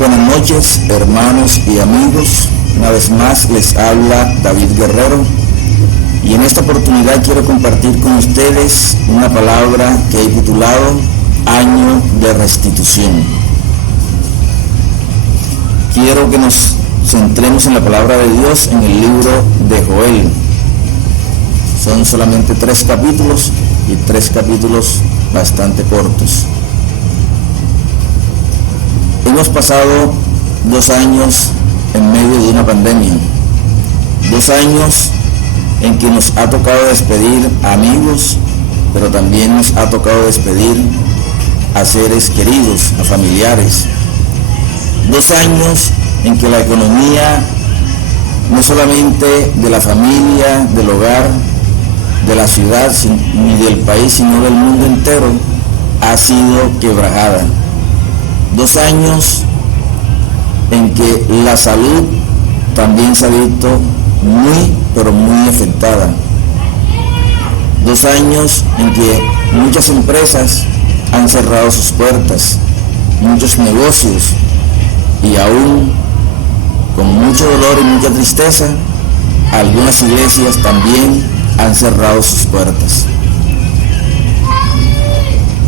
buenas noches, hermanos y amigos. Una vez más les habla David Guerrero y en esta oportunidad quiero compartir con ustedes una palabra que he titulado Año de Restitución. Quiero que nos centremos en la palabra de Dios en el libro de Joel. Son solamente 3 capítulos y 3 capítulos bastante cortos. Hemos pasado 2 años en medio de una pandemia, 2 años en que nos ha tocado despedir a amigos, pero también nos ha tocado despedir a seres queridos, a familiares. 2 años en que la economía, no solamente de la familia, del hogar, de la ciudad, ni del país, sino del mundo entero, ha sido quebrajada. 2 años en que la salud también se ha visto pero muy afectada. 2 años en que muchas empresas han cerrado sus puertas, muchos negocios, y aún con mucho dolor y mucha tristeza, algunas iglesias también han cerrado sus puertas.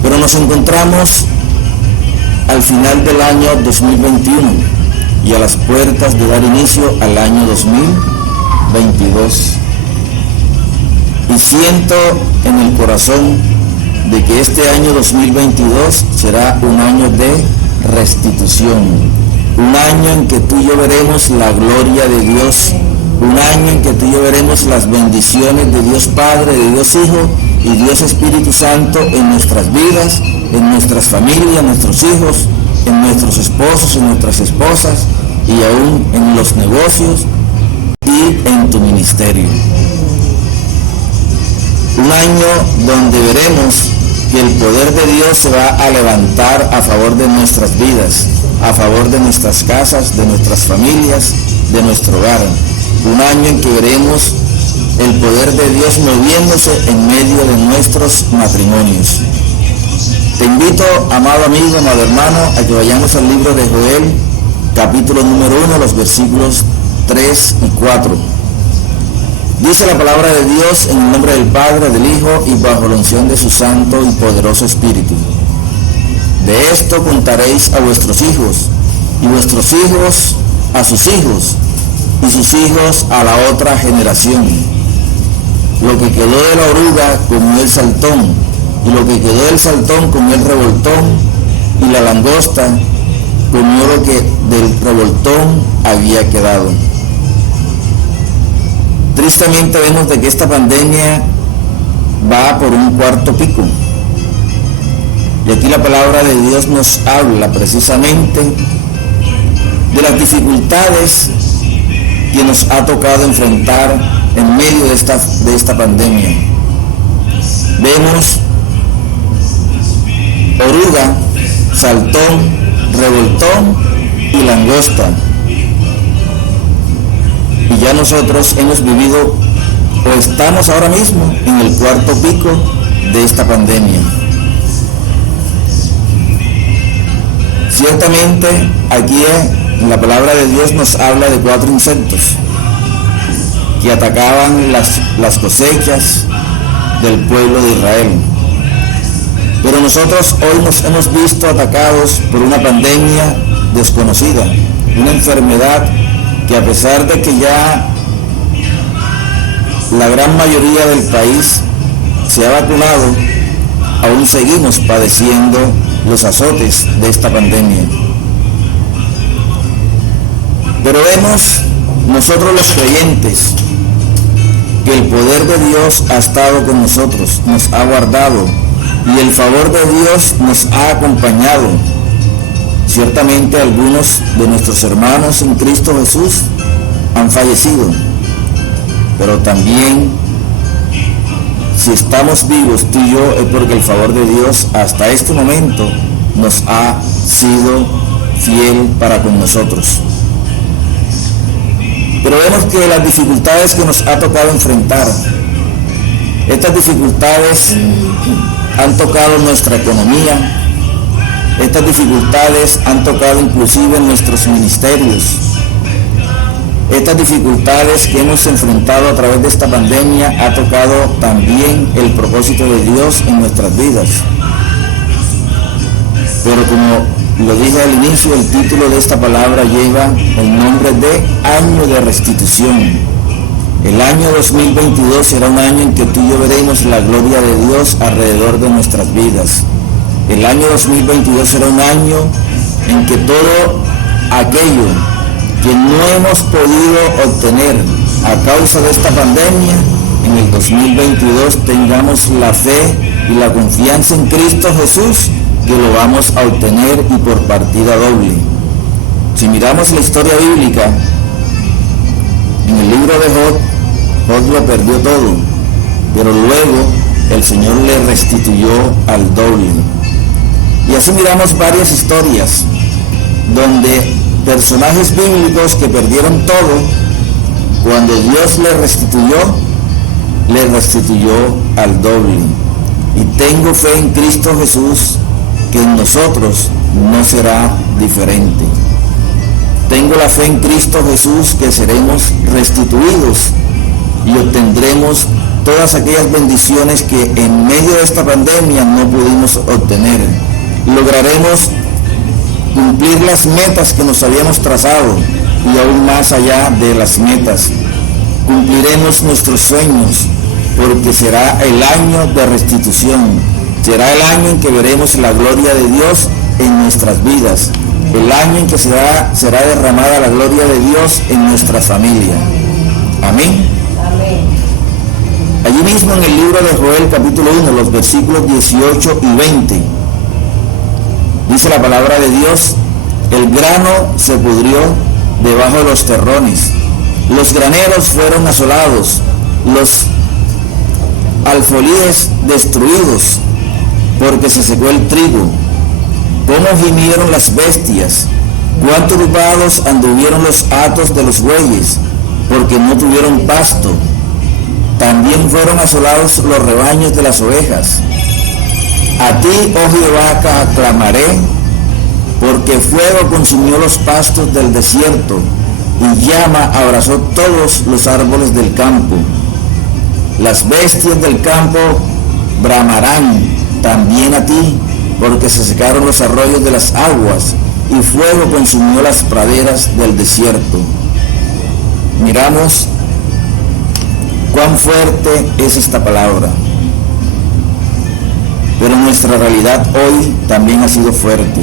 Pero nos encontramos al final del año 2021 y a las puertas de dar inicio al año 2022. Y siento en el corazón de que este año 2022 será un año de restitución, un año en que tú y yo veremos la gloria de Dios, un año en que tú y yo veremos las bendiciones de Dios Padre, de Dios Hijo y Dios Espíritu Santo en nuestras vidas, en nuestras familias, en nuestros hijos, en nuestros esposos, en nuestras esposas y aún en los negocios y en tu ministerio. Un año donde veremos que el poder de Dios se va a levantar a favor de nuestras vidas, a favor de nuestras casas, de nuestras familias, de nuestro hogar. Un año en que veremos el poder de Dios moviéndose en medio de nuestros matrimonios. Te invito, amado amigo, amado hermano, a que vayamos al libro de Joel, capítulo número 1, los versículos 3 y 4. Dice la palabra de Dios en el nombre del Padre, del Hijo y bajo la unción de su Santo y poderoso Espíritu. De esto contaréis a vuestros hijos, y vuestros hijos a sus hijos, y sus hijos a la otra generación. Lo que quedó de la oruga comió el saltón, y lo que quedó del saltón comió el revoltón, y la langosta comió lo que del revoltón había quedado. Tristemente vemos de que esta pandemia va por un 4º pico. Y aquí la palabra de Dios nos habla precisamente de las dificultades que nos ha tocado enfrentar en medio de esta pandemia. Vemos oruga, saltón, revoltón y langosta. Y ya nosotros hemos vivido o estamos ahora mismo en el 4º pico de esta pandemia. Ciertamente aquí la palabra de Dios nos habla de 4 insectos que atacaban las cosechas del pueblo de Israel. Pero nosotros hoy nos hemos visto atacados por una pandemia desconocida, una enfermedad que a pesar de que ya la gran mayoría del país se ha vacunado, aún seguimos padeciendo los azotes de esta pandemia. Pero vemos nosotros los creyentes que el poder de Dios ha estado con nosotros, nos ha guardado y el favor de Dios nos ha acompañado. Ciertamente algunos de nuestros hermanos en Cristo Jesús han fallecido, pero también si estamos vivos tú y yo es porque el favor de Dios hasta este momento nos ha sido fiel para con nosotros. Pero vemos que las dificultades que nos ha tocado enfrentar, estas dificultades han tocado nuestra economía, Estas dificultades han tocado inclusive nuestros ministerios. Estas dificultades que hemos enfrentado a través de esta pandemia ha tocado también el propósito de Dios en nuestras vidas. Pero como lo dije al inicio, el título de esta palabra lleva el nombre de Año de Restitución. El año 2022 será un año en que tú y yo veremos la gloria de Dios alrededor de nuestras vidas. El año 2022 será un año en que todo aquello que no hemos podido obtener a causa de esta pandemia, en el 2022 tengamos la fe y la confianza en Cristo Jesús, que lo vamos a obtener y por partida doble. Si miramos la historia bíblica, en el libro de Job lo perdió todo, pero luego el Señor le restituyó al doble. Y así miramos varias historias donde personajes bíblicos que perdieron todo, cuando Dios le restituyó al doble. Y tengo fe en Cristo Jesús, que en nosotros no será diferente. Tengo la fe en Cristo Jesús que seremos restituidos y obtendremos todas aquellas bendiciones que en medio de esta pandemia no pudimos obtener. Lograremos cumplir las metas que nos habíamos trazado y aún más allá de las metas. Cumpliremos nuestros sueños porque será el año de restitución. Será el año en que veremos la gloria de Dios en nuestras vidas. El año en que será derramada la gloria de Dios en nuestra familia. Amén. Allí mismo en el libro de Joel capítulo 1, los versículos 18 y 20, dice la palabra de Dios: el grano se pudrió debajo de los terrones, los graneros fueron asolados, los alfolíes destruidos, porque se secó el trigo. Cómo gimieron las bestias, cuán turbados anduvieron los hatos de los bueyes, porque no tuvieron pasto. También fueron asolados los rebaños de las ovejas. A ti, oh Jehová, clamaré, porque fuego consumió los pastos del desierto, y llama abrazó todos los árboles del campo. Las bestias del campo bramarán también a ti, porque se secaron los arroyos de las aguas, y fuego consumió las praderas del desierto. Miramos cuán fuerte es esta palabra. Pero nuestra realidad hoy también ha sido fuerte.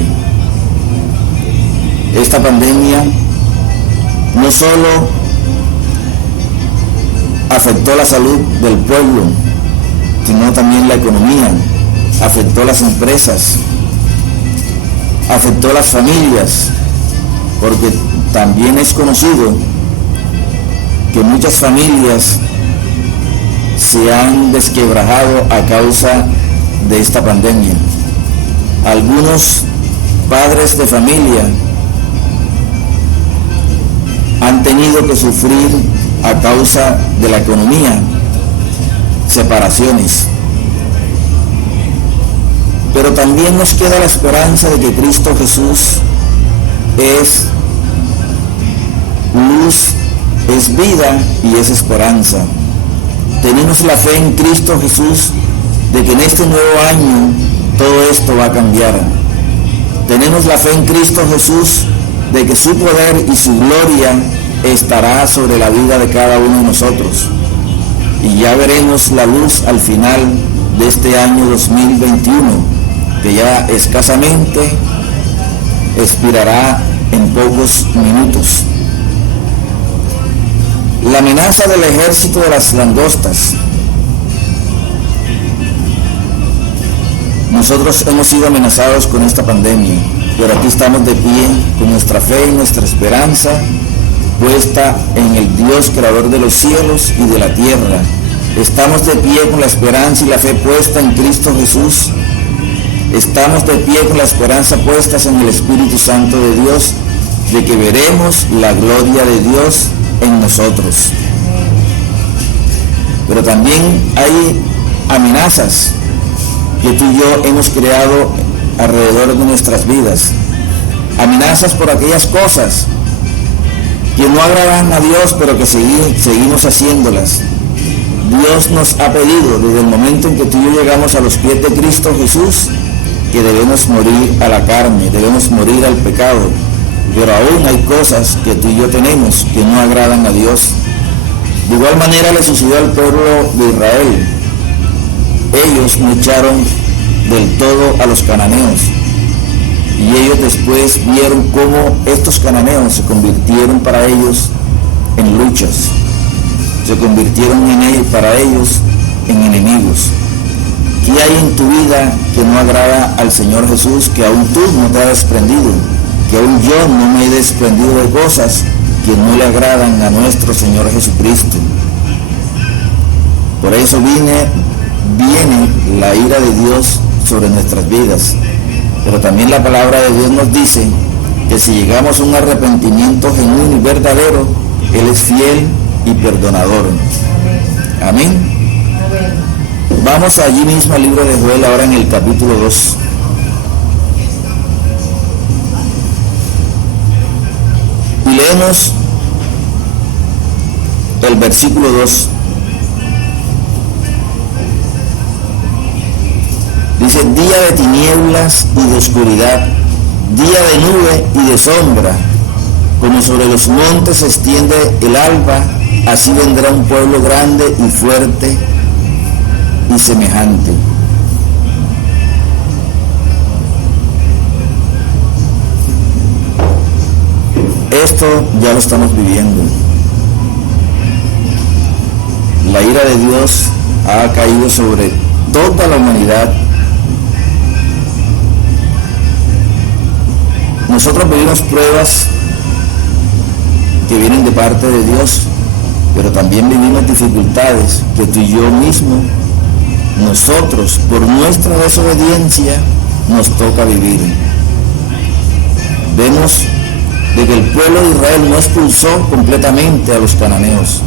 Esta pandemia no solo afectó la salud del pueblo, sino también la economía, afectó las empresas, afectó las familias, porque también es conocido que muchas familias se han desquebrajado a causa de esta pandemia. Algunos padres de familia han tenido que sufrir a causa de la economía separaciones. Pero también nos queda la esperanza de que Cristo Jesús es luz, es vida y es esperanza. Tenemos la fe en Cristo Jesús de que en este nuevo año todo esto va a cambiar. Tenemos la fe en Cristo Jesús de que su poder y su gloria estará sobre la vida de cada uno de nosotros. Y ya veremos la luz al final de este año 2021, que ya escasamente expirará en pocos minutos. La amenaza del ejército de las langostas. Nosotros hemos sido amenazados con esta pandemia, pero aquí estamos de pie con nuestra fe y nuestra esperanza puesta en el Dios creador de los cielos y de la tierra. Estamos de pie con la esperanza y la fe puesta en Cristo Jesús. Estamos de pie con la esperanza puesta en el Espíritu Santo de Dios, de que veremos la gloria de Dios en nosotros. Pero también hay amenazas que tú y yo hemos creado alrededor de nuestras vidas, amenazas por aquellas cosas que no agradan a Dios, pero que seguimos haciéndolas. Dios nos ha pedido desde el momento en que tú y yo llegamos a los pies de Cristo Jesús que debemos morir a la carne, debemos morir al pecado, pero aún hay cosas que tú y yo tenemos que no agradan a Dios. De igual manera le sucedió al pueblo de Israel. Ellos no echaron del todo a los cananeos, y ellos después vieron cómo estos cananeos se convirtieron para ellos en luchas, se convirtieron para ellos en enemigos. ¿Qué hay en tu vida que no agrada al Señor Jesús, que aún tú no te has desprendido, que aún yo no me he desprendido de cosas que no le agradan a nuestro Señor Jesucristo? Por eso viene la ira de Dios sobre nuestras vidas, pero también la palabra de Dios nos dice que si llegamos a un arrepentimiento genuino y verdadero, Él es fiel y perdonador. Amén. Vamos allí mismo al libro de Joel, ahora en el capítulo 2. Y leemos el versículo 2. Dice: día de tinieblas y de oscuridad, día de nube y de sombra, como sobre los montes se extiende el alba, así vendrá un pueblo grande y fuerte y semejante. Esto ya lo estamos viviendo. La ira de Dios ha caído sobre toda la humanidad. Nosotros vivimos pruebas que vienen de parte de Dios, pero también vivimos dificultades que tú y yo mismo, nosotros, por nuestra desobediencia, nos toca vivir. Vemos de que el pueblo de Israel no expulsó completamente a los cananeos,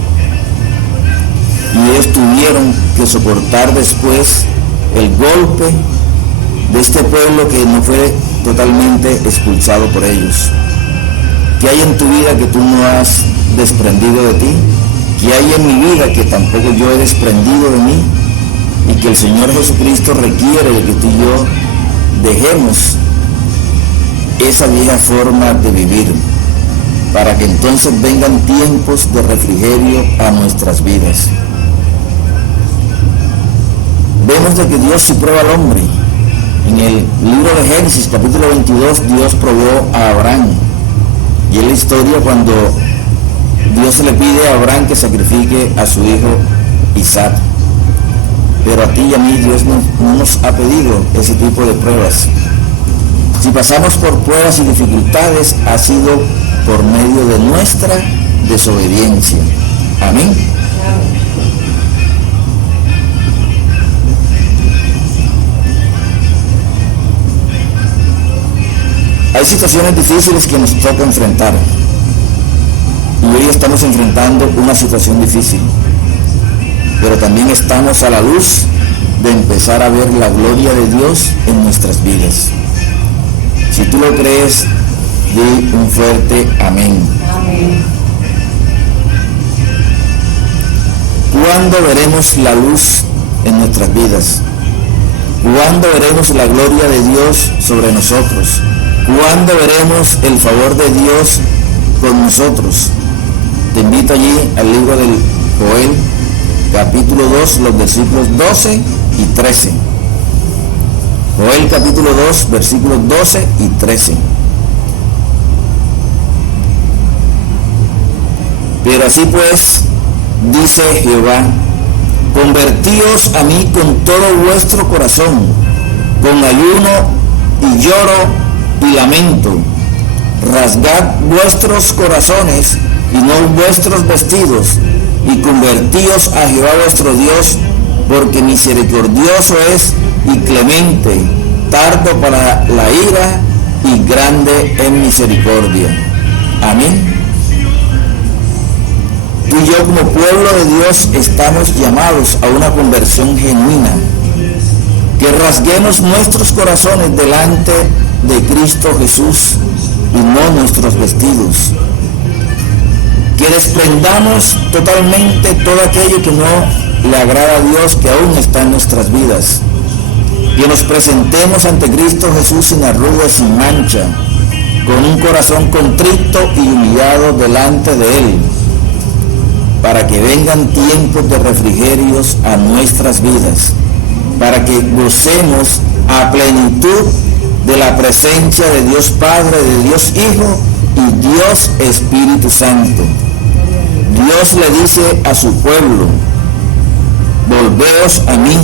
y ellos tuvieron que soportar después el golpe de este pueblo que no fue totalmente expulsado por ellos. ¿Qué hay en tu vida que tú no has desprendido de ti? ¿Qué hay en mi vida que tampoco yo he desprendido de mí? Y que el Señor Jesucristo requiere de que tú y yo dejemos esa vieja forma de vivir, para que entonces vengan tiempos de refrigerio a nuestras vidas. Vemos de que Dios sí prueba al hombre. En el libro de Génesis, capítulo 22, Dios probó a Abraham. Y es la historia cuando Dios le pide a Abraham que sacrifique a su hijo Isaac. Pero a ti y a mí Dios no nos ha pedido ese tipo de pruebas. Si pasamos por pruebas y dificultades, ha sido por medio de nuestra desobediencia. Amén. Hay situaciones difíciles que nos toca enfrentar. Y hoy estamos enfrentando una situación difícil. Pero también estamos a la luz de empezar a ver la gloria de Dios en nuestras vidas. Si tú lo crees, di un fuerte amén. Amén. ¿Cuándo veremos la luz en nuestras vidas? ¿Cuándo veremos la gloria de Dios sobre nosotros? ¿Cuándo veremos el favor de Dios con nosotros? Te invito allí al libro del Joel, capítulo 2, los versículos 12 y 13. Joel capítulo 2, versículos 12 y 13. Pero así pues, dice Jehová, convertíos a mí con todo vuestro corazón, con ayuno y lloro y lamento. Rasgad vuestros corazones y no vuestros vestidos, y convertíos a Jehová vuestro Dios, porque misericordioso es y clemente, tardo para la ira y grande en misericordia. Amén. Tú y yo como pueblo de Dios estamos llamados a una conversión genuina, que rasguemos nuestros corazones delante de Cristo Jesús y no nuestros vestidos, que desprendamos totalmente todo aquello que no le agrada a Dios, que aún está en nuestras vidas, que nos presentemos ante Cristo Jesús sin arrugas, sin mancha, con un corazón contrito y humillado delante de Él, para que vengan tiempos de refrigerios a nuestras vidas, para que gocemos a plenitud de la presencia de Dios Padre, de Dios Hijo y Dios Espíritu Santo. Dios le dice a su pueblo: volveos a mí.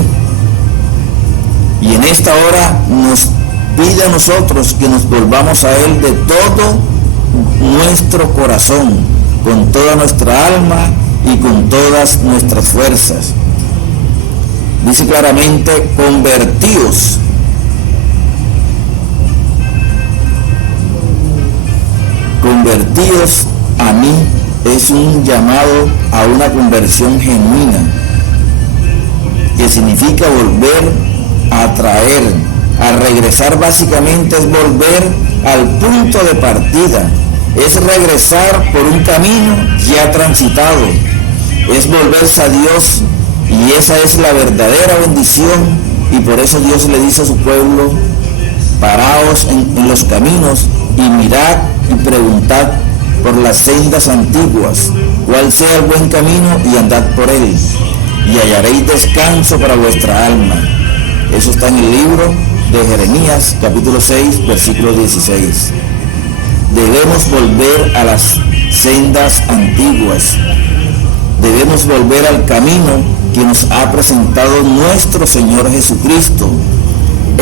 Y en esta hora nos pide a nosotros que nos volvamos a Él de todo nuestro corazón, con toda nuestra alma y con todas nuestras fuerzas. Dice claramente: convertíos. Convertíos a mí es un llamado a una conversión genuina, que significa volver a traer, a regresar. Básicamente es volver al punto de partida, es regresar por un camino ya transitado, es volverse a Dios, y esa es la verdadera bendición. Y por eso Dios le dice a su pueblo: paraos en los caminos y mirad y preguntad por las sendas antiguas, cuál sea el buen camino, y andad por él, y hallaréis descanso para vuestra alma. Eso está en el libro de Jeremías, capítulo 6, versículo 16. Debemos volver a las sendas antiguas, debemos volver al camino que nos ha presentado nuestro Señor Jesucristo.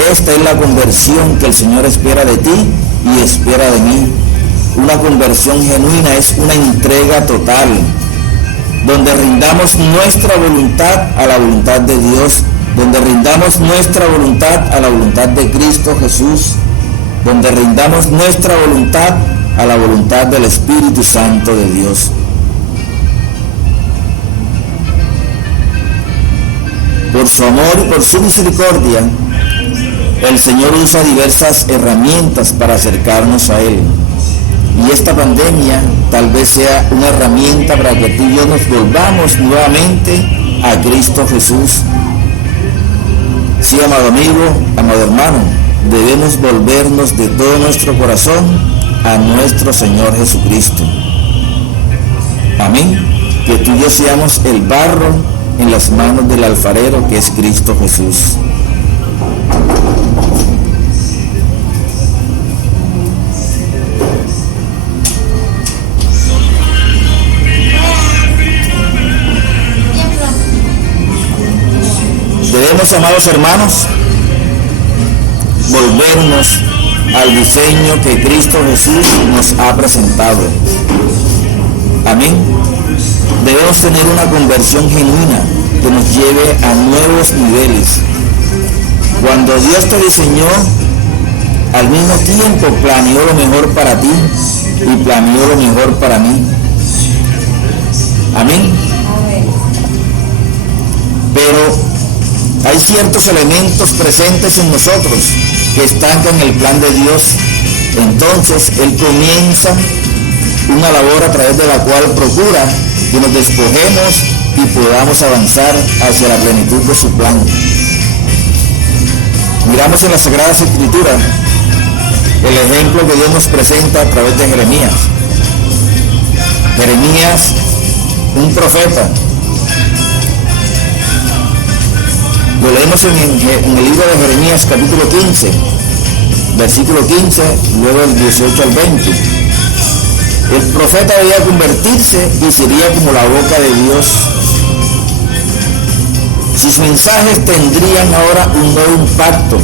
Esta es la conversión que el Señor espera de ti y espera de mí. Una conversión genuina es una entrega total, donde rindamos nuestra voluntad a la voluntad de Dios, donde rindamos nuestra voluntad a la voluntad de Cristo Jesús, donde rindamos nuestra voluntad a la voluntad del Espíritu Santo de Dios. Por su amor y por su misericordia, el Señor usa diversas herramientas para acercarnos a Él. Y esta pandemia tal vez sea una herramienta para que tú y yo nos volvamos nuevamente a Cristo Jesús. Sí, amado amigo, amado hermano, debemos volvernos de todo nuestro corazón a nuestro Señor Jesucristo. Amén. Que tú y yo seamos el barro en las manos del alfarero, que es Cristo Jesús. Debemos, amados hermanos, volvernos al diseño que Cristo Jesús nos ha presentado. Amén. Debemos tener una conversión genuina que nos lleve a nuevos niveles. Cuando Dios te diseñó, al mismo tiempo planeó lo mejor para ti y planeó lo mejor para mí. Amén. Pero hay ciertos elementos presentes en nosotros que estancan el plan de Dios. Entonces Él comienza una labor a través de la cual procura que nos despojemos y podamos avanzar hacia la plenitud de su plan. Miramos en las Sagradas Escrituras el ejemplo que Dios nos presenta a través de Jeremías. Jeremías, un profeta. Lo leemos en el libro de Jeremías, capítulo 15, versículo 15, luego el 18 al 20. El profeta debía convertirse y sería como la boca de Dios. Sus mensajes tendrían ahora un nuevo impacto.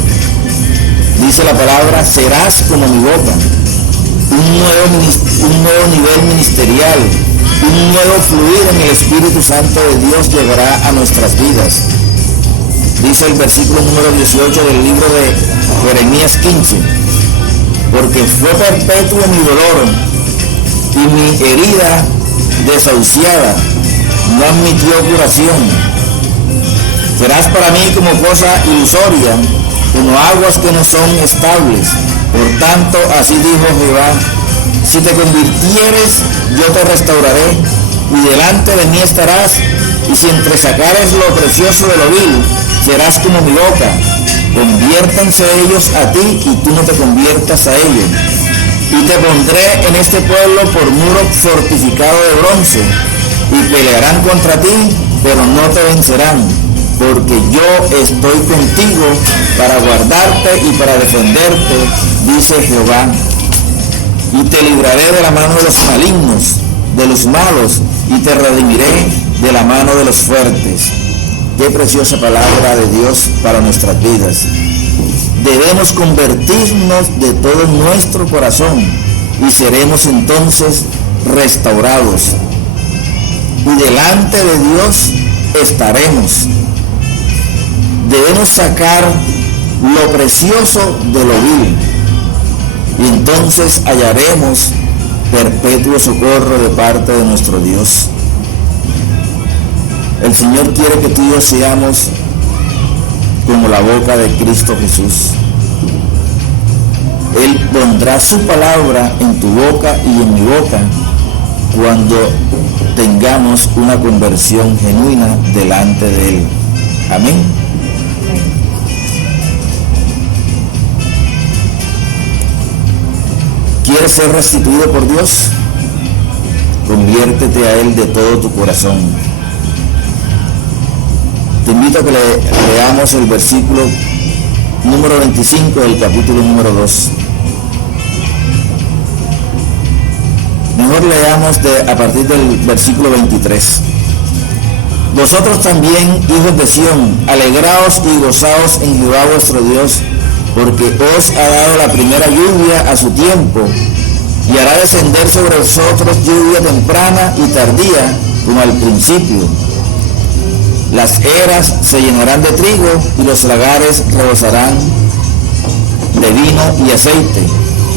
Dice la palabra: serás como mi boca. Un nuevo nivel ministerial, un nuevo fluir en el Espíritu Santo de Dios llegará a nuestras vidas. Dice el versículo número 18 del libro de Jeremías 15: porque fue perpetuo mi dolor y mi herida desahuciada no admitió curación. Serás para mí como cosa ilusoria, como aguas que no son estables. Por tanto, así dijo Jehová, si te convirtieres, yo te restauraré, y delante de mí estarás, y si entresacares lo precioso de lo vil, serás como mi boca. Conviértanse ellos a ti, y tú no te conviertas a ellos. Y te pondré en este pueblo por muro fortificado de bronce, y pelearán contra ti, pero no te vencerán, porque yo estoy contigo para guardarte y para defenderte, dice Jehová. Y te libraré de la mano de los malignos, de los malos, y te redimiré de la mano de los fuertes. Qué preciosa palabra de Dios para nuestras vidas. Debemos convertirnos de todo nuestro corazón y seremos entonces restaurados. Y delante de Dios estaremos. Debemos sacar lo precioso de lo vil, y entonces hallaremos perpetuo socorro de parte de nuestro Dios. El Señor quiere que tú y yo seamos como la boca de Cristo Jesús. Él pondrá su palabra en tu boca y en mi boca cuando tengamos una conversión genuina delante de Él. Amén. ¿Quieres ser restituido por Dios? Conviértete a Él de todo tu corazón. Te invito a que leamos el versículo número 25 del capítulo número 2. Mejor leamos a partir del versículo 23. Vosotros también, hijos de Sión, alegraos y gozaos en Jehová vuestro Dios, porque os ha dado la primera lluvia a su tiempo, y hará descender sobre vosotros lluvia temprana y tardía, como al principio. Las eras se llenarán de trigo, y los lagares rebosarán de vino y aceite.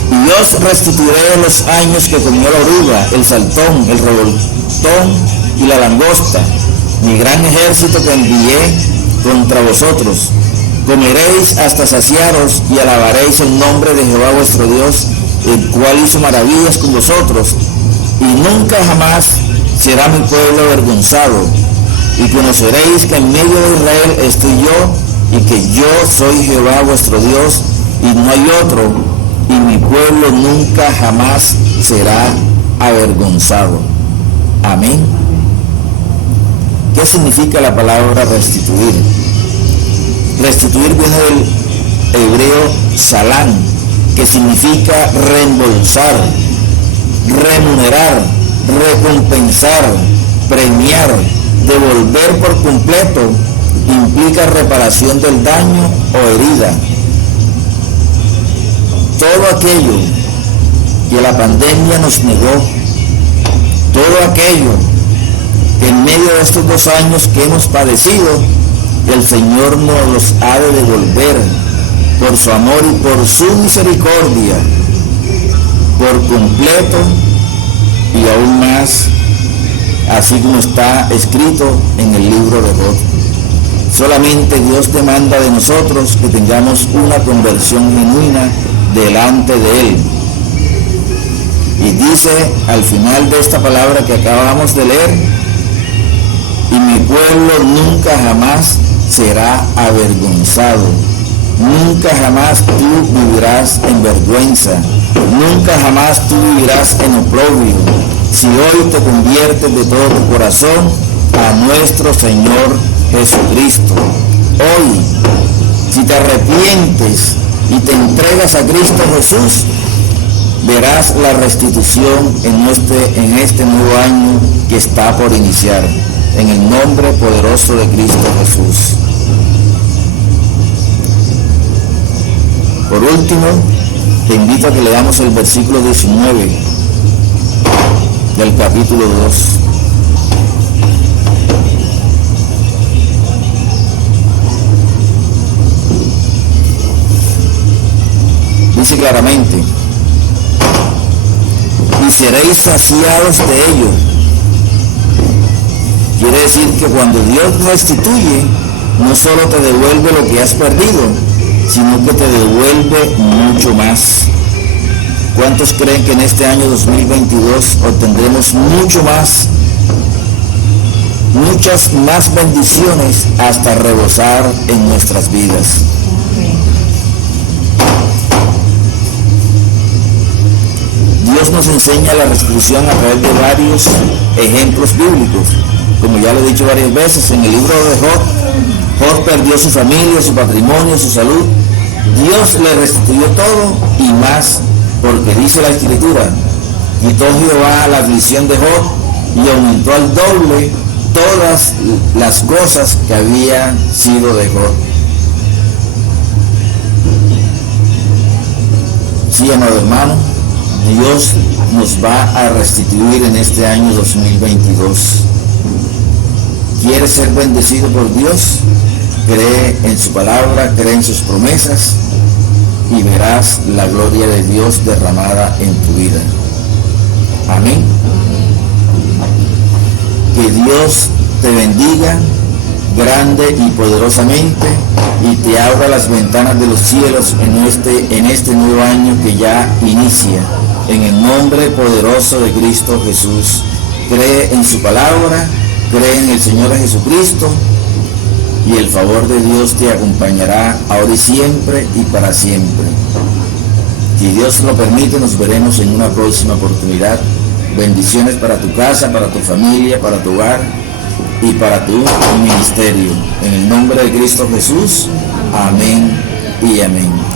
Y os restituiré los años que comió la oruga, el saltón, el revoltón y la langosta, mi gran ejército que envié contra vosotros. Comeréis hasta saciaros y alabaréis el nombre de Jehová vuestro Dios, el cual hizo maravillas con vosotros, y nunca jamás será mi pueblo avergonzado. Y conoceréis que en medio de Israel estoy yo, y que yo soy Jehová vuestro Dios, y no hay otro, y mi pueblo nunca jamás será avergonzado. Amén. ¿Qué significa la palabra restituir? Restituir viene del hebreo salán, que significa reembolsar, remunerar, recompensar, premiar, devolver por completo. Implica reparación del daño o herida. Todo aquello que la pandemia nos negó, todo aquello que en medio de estos 2 años que hemos padecido, el Señor nos los ha de devolver por su amor y por su misericordia, por completo y aún más, así como está escrito en el libro de Job. Solamente Dios demanda de nosotros que tengamos una conversión genuina delante de Él. Y dice al final de esta palabra que acabamos de leer: y mi pueblo nunca jamás será avergonzado. Nunca jamás tú vivirás en vergüenza. Nunca jamás tú vivirás en oprobio. Si hoy te conviertes de todo tu corazón a nuestro Señor Jesucristo. Hoy, si te arrepientes y te entregas a Cristo Jesús, verás la restitución en este nuevo año que está por iniciar. En el nombre poderoso de Cristo Jesús. Por último, te invito a que leamos el versículo 19 del capítulo 2. Dice claramente: y seréis saciados de ello. Quiere decir que cuando Dios restituye, no solo te devuelve lo que has perdido, sino que te devuelve mucho más. ¿Cuántos creen que en este año 2022 obtendremos mucho más, muchas más bendiciones hasta rebosar en nuestras vidas? Dios nos enseña la restitución a través de varios ejemplos bíblicos. Como ya lo he dicho varias veces, en el libro de Job perdió su familia, su patrimonio, su salud. Dios le restituyó todo y más, porque dice la Escritura: quitó Jehová la aflicción de Job y aumentó al doble todas las cosas que habían sido de Job. Sí, amado hermano, Dios nos va a restituir en este año 2022. ¿Quieres ser bendecido por Dios? Cree en su palabra, cree en sus promesas y verás la gloria de Dios derramada en tu vida. Amén. Que Dios te bendiga grande y poderosamente y te abra las ventanas de los cielos en este nuevo año que ya inicia. En el nombre poderoso de Cristo Jesús. Cree en su palabra, cree en el Señor Jesucristo y el favor de Dios te acompañará ahora y siempre y para siempre. Si Dios lo permite, nos veremos en una próxima oportunidad. Bendiciones para tu casa, para tu familia, para tu hogar y para tu ministerio. En el nombre de Cristo Jesús. Amén y amén.